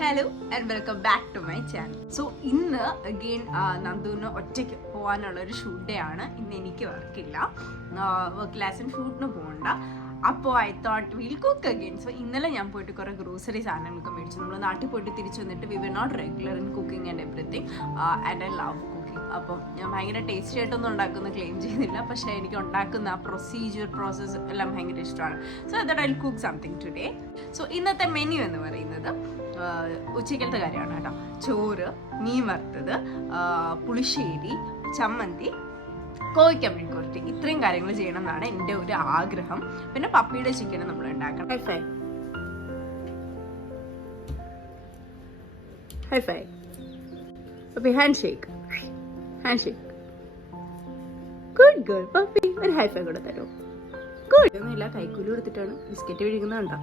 Hello and welcome back to my channel. So ഇന്ന് again നന്ദുവിന് ഒറ്റയ്ക്ക് പോകാനുള്ള ഒരു ഷൂട്ട് ഡേ ആണ്. ഇന്ന് എനിക്ക് വർക്കില്ല, വർക്ക് ലെസൺ ഷൂട്ടിന് പോകണ്ട. അപ്പോൾ I thought will cook again. So ഇന്നലെ ഞാൻ പോയിട്ട് കുറേ ഗ്രോസറി സാധനങ്ങളൊക്കെ മേടിച്ചു. നമ്മൾ നാട്ടിൽ പോയിട്ട് തിരിച്ചു വന്നിട്ട് we were not regular in cooking and everything and I love cooking. അപ്പം ഞാൻ ഭയങ്കര ടേസ്റ്റി ആയിട്ടൊന്നും ഉണ്ടാക്കുന്ന ക്ലെയിം ചെയ്യുന്നില്ല, പക്ഷേ എനിക്ക് ഉണ്ടാക്കുന്ന ആ പ്രോസസ്സ് എല്ലാം ഭയങ്കര ഇഷ്ടമാണ്. So that I will cook something today. So ഇന്നത്തെ മെനു എന്ന് പറയുന്നത് ഉച്ചക്കലത്തെ കാര്യമാണ് കേട്ടോ. ചോറ്, മീൻ വറുത്തത്, പുളിശ്ശേരി, ചമ്മന്തി, കോഴിക്ക മെഴുക്കുവരട്ടി, ഇത്രയും കാര്യങ്ങൾ ചെയ്യണം എന്നാണ് എൻ്റെ ഒരു ആഗ്രഹം. പിന്നെ പപ്പിയുടെ ചിക്കൻ നമ്മൾ ഉണ്ടാക്കണം. High phi puppy, hand shake. Good girl puppy. ഒരു ഹൈ ഫൈ കൂടെ തരുമോ? ഗുഡ്. ഒന്നുമില്ല, കൈക്കൂലി കൊടുത്തിട്ടാണ് ബിസ്ക്കറ്റ് കഴിക്കുന്നത് കണ്ടോ.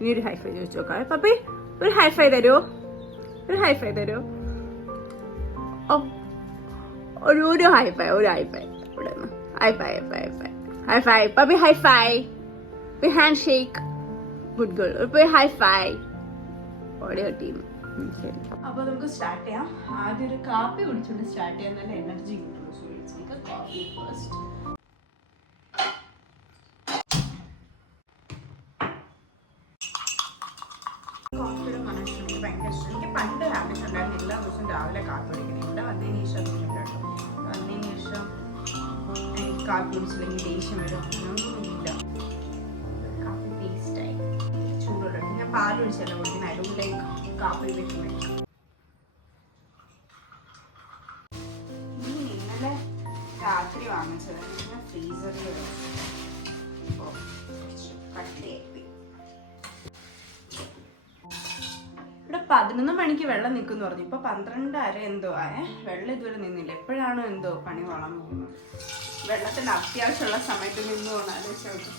ഇനി ഒരു ഹൈ ഫൈ ചോദിച്ചു നോക്കാം. പപ്പി ഒരു ഹൈ ഫൈ തരുമോ? ഓ, ഒരു ഹൈ ഫൈ ഇവിടെ high phi puppy, high phi, hand shake. Good girl. ഒരു ഹൈ ഫൈ. ഓടിയോ ടീം. ശരി, അപ്പോൾ നമുക്ക് സ്റ്റാർട്ട് ചെയ്യാം. ആദ്യം ഒരു കാപ്പി കുടിച്ചുകൊണ്ട് സ്റ്റാർട്ട് ചെയ്യാൻ നല്ല എനർജി കിട്ടുള്ളൂ. So let's make a coffee first. കോഫിയുടെ മണം എനിക്ക് ഭയങ്കര ഇഷ്ടം. എനിക്ക് പണ്ട് ഹാബിറ്റ് ഉണ്ടായിരുന്നു എല്ലാ ദിവസവും രാവിലെ കാപ്പി കുടിക്കുന്നത്. ഇവിടെ വന്നതിന് ശേഷം കേട്ടോ, വന്നതിന് ശേഷം എനിക്ക് കാപ്പി കുടിച്ചില്ലെങ്കിൽ ദേഷ്യം വരും, അങ്ങനെയൊന്നുമില്ല. കാപ്പി ടേസ്റ്റായി ചൂടുള്ള ഞാൻ പാലൊഴിച്ചല്ല കുടിക്കുന്നത്. അരുവിലേക്ക് കാപ്പി വെക്കുന്നത്. ഇന്നലെ രാത്രി വാങ്ങിച്ചത് ഞാൻ ഫ്രീസറിൽ കട്ടിയായി. ഇവിടെ 11 മണിക്ക് വെള്ളം നിൽക്കുമെന്ന് പറഞ്ഞു. ഇപ്പൊ 12:30 എന്തോ വെള്ളം ഇതുവരെ നിന്നില്ല. എപ്പോഴാണോ എന്തോ പണി കൊള്ളാൻ പോകുന്നത്. വെള്ളത്തിന്റെ അത്യാവശ്യമുള്ള സമയത്ത് നിന്ന് പോകണം. ആലോചിച്ചോട്ടെ.